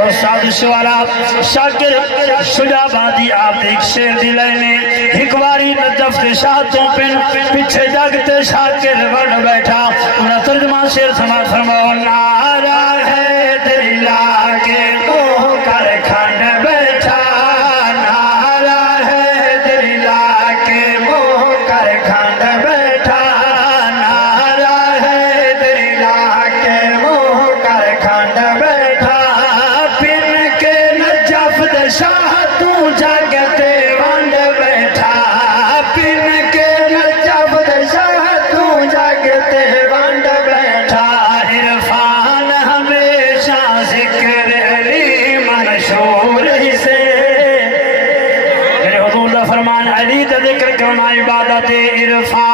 استاد شوالا شاکر شجاع بادی آپ ایک شیر دلائنے ایک واری نجف کے شاہتوں پن پیچھے جاگتے شاکر بڑھ بیٹھا انہا ترجمہ شیر سماعت فرماؤ نعرہ ہے دل آگے کو کر کھنڈ بیٹھا نعرہ ہے دل آگے کو کر کھنڈ بیٹھا نعرہ ہے دل آگے کو کر کھنڈ بیٹھا شاہ تو جاگتے وانڈ بیٹھا پن کے نجف شاہ تو جاگتے وانڈ بیٹھا عرفان ہمیشہ ذکر علی منشور ہی سے میرے حضور دا فرمان علی دا ذکر کرنا عبادت عرفان